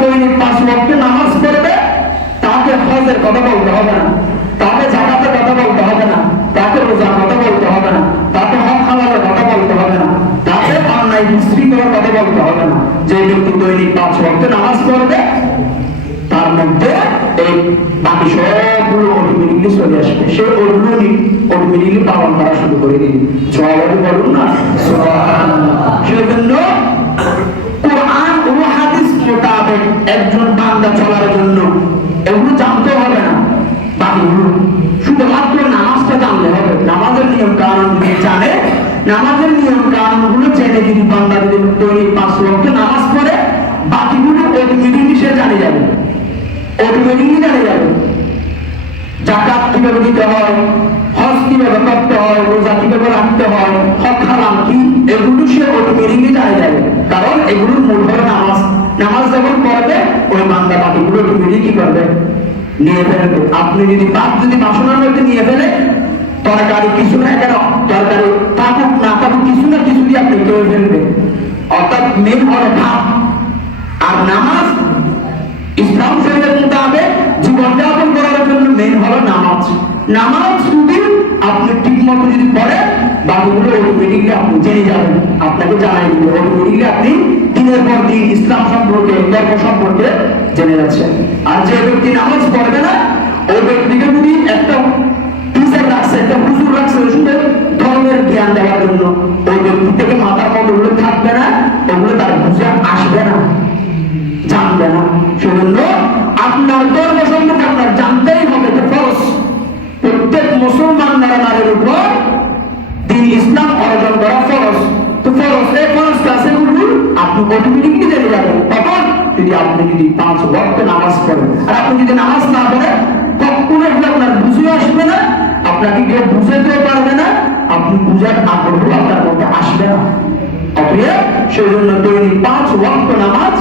দৈনিক 5 ওয়াক্ত নামাজ পড়বে, তাকে হজের কথা বলতে হবে না, তাকে যাকাতের কথা বলতে হবে না, তাকে রোজার কথা বলতে হবে না, তাকে হক হালালের কথা বলতে হবে না, তাকে অন্যায় বিশৃঙ্খলার কথা বলতে হবে না। যে ব্যক্তি দৈনিক 5 ওয়াক্ত নামাজ পড়বে তার মধ্যে এই বাকি সবগুলো অটোমেটিকলি চলে আসবে, সে ওগুলো অটোমেটিকলি পালন করা শুরু করে দিবে। সবাই বলুন না সুবহানাল্লাহ। সেজন্য কোরআন ও হাদিস মোতাবেক একজন বান্দা চলার জন্য এগুলো জানতে হবে না, বাকিগুলো শুধুমাত্র নামাজটা জানলে হবে। নামাজের নিয়ম কানুন যদি জানে, নামাজের নিয়ম কানুনগুলো জেনে যদি বান্দা যদি দৈনিক 5 ওয়াক্ত নামাজ পড়ে, বাকিগুলো অটোমেটিকলি সে জানে যাবে, অটোমেটিকলি জানে যাবে। যাকাত কিভাবে দিতে হয়, হজ কিভাবে করতে হয়, রোজা কিভাবে রাখতে হয়, হক হারাম কি, এগুলো সে অটোমেটিকলি জানে যাবে। কারণ এগুলোর মূল হলো নামাজ। নামাজ যখন পড়বে ওই বান্দা বাকিগুলো অটোমেটিকলি কি করবে, নিয়ে ফেলবে। আপনি যদি বাসনার মধ্যে নিয়ে ফেলে, তরকারি কিছু না কেন, তরকারি থাকুক না থাকুক কিছু না কিছু দিয়ে আপনি খেয়ে ফেলবে। অর্থাৎ মেন হলো ভাব। আর নামাজ ইসলাম শরীয়তের মোতাবেক জীবনযাপন করার জন্য মেন হলো নামাজ। নামাজ যদি আপনি ঠিক মতো যদি পড়েন, বাকিগুলো অটোমেটিকলি আপনি জেনে যাবেন, আপনাকে জানাই দিবে। অটোমেটিকলি আপনি দিনের পর দিন ইসলাম সম্পর্কে, ধর্ম সম্পর্কে জেনে যাচ্ছেন। আর যে ব্যক্তি নামাজ পড়বে না, ওই ব্যক্তিকে যদি একটা টিচার রাখছে, একটা হুজুর রাখছে শুধু ধর্মের জ্ঞান দেওয়ার জন্য, ওই ব্যক্তি থেকে মাথার মধ্যে ওগুলো থাকবে না, ওগুলো তার বুঝে আসবে না, জানবে না। সেজন্য আপনার ধর্ম সম্পর্কে আপনার জানতেই হবে, এটা ফরজ। প্রত্যেক মুসলমান নারীর উপর দিন ইসলাম অর্জন করা ফরজ। তো ফরজ, এই ফরজ ক্লাসেগুলো আপনি অটোমেটিকলি জেনে যাবেন তখন যদি আপনি 5 ওয়াক্ত নামাজ পড়েন। আর আপনি যদি নামাজ না পড়েন, কখনো আপনার বুঝে আসবে না, আপনাকে কেউ বুঝাতেও পারবে না, আপনি বুঝার আগ্রহ আপনার মধ্যে আসবে না। অতএব সেই জন্য দৈনিক 5 ওয়াক্ত নামাজ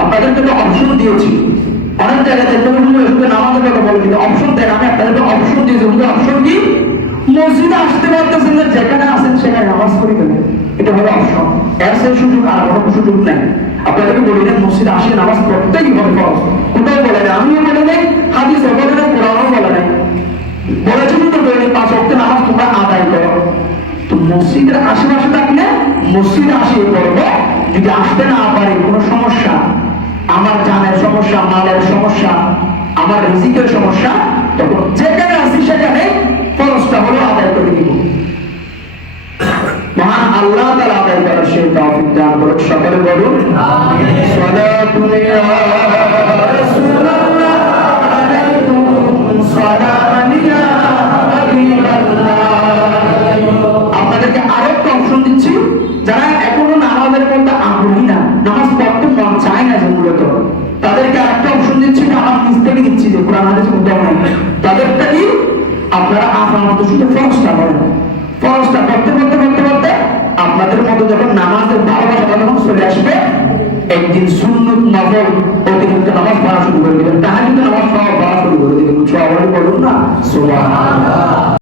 আপনাদেরকে তো অপশন দিয়েছি। অনেক জায়গাতে শুধু নামাজের কথা বলে, কিন্তু অপশন দেন। আমি আপনাদেরকে অপশন দিয়েছি। অপশন কি? মসজিদে আসতে পারতেছেন না, যেখানে আছেন সেখানে নামাজ পড়ে ফেলেন, এটা হলো অপশন। এর সেই সুযোগ আর কোনো সুযোগ নাই। আপনাদেরকে বলি না মসজিদে আসে নামাজ পড়তেই হবে ফরজ। কোথাও বলে না, আমিও বলে নেই, হাদিসও বলে নাই, কোরআনও বলে নাই। বলেছেন তো দৈনিক 5 ওয়াক্ত নামাজ তোমরা আদায় করো। তো মসজিদের আশেপাশে থাকলে মসজিদে আসিয়ে পড়বো। যদি আসতে না পারে, কোনো সমস্যা, আমার জানের সমস্যা, মালের সমস্যা, আমার রিজিকের সমস্যা, তখন যেখানে আসি সেখানে ফরজটা হলো আদায় করে দিব। মহান আল্লাহ তাআলা আদায় করার সেই তৌফিক দান করুন। সকলে বলুন আমিন। সালাতু ইয়া রাসূলুল্লাহ আলাইকুম সালাম ইয়া হাবিবাল্লাহ। আপনাদেরকে আরেকটা অপশন দিচ্ছি, যারা এখনো নামাজের মধ্যে আগ্রহী না, নামাজ পড়তে মন চায় না যে মূলত, তাদেরকে আরেকটা অপশন দিচ্ছি, আমার নিজ থেকে দিচ্ছি, যে কোরআন হাদিসের মধ্যে নাই। তাদেরটা কি, আপনারা আপনার মতো শুধু ফরজটা পড়েন। ফরজটা পড়তে পড়তে পড়তে পড়তে আপনাদের মধ্যে যখন নামাজের ভালোবাসাটা যখন চলে আসবে, একদিন সুন্নত নফল অতিরিক্ত নামাজ পড়া শুরু করে দিবেন, তাহাজ্জুদ নামাজ পড়া শুরু করে দিবেন। সবাই বলুন না সুবহানাল্লাহ।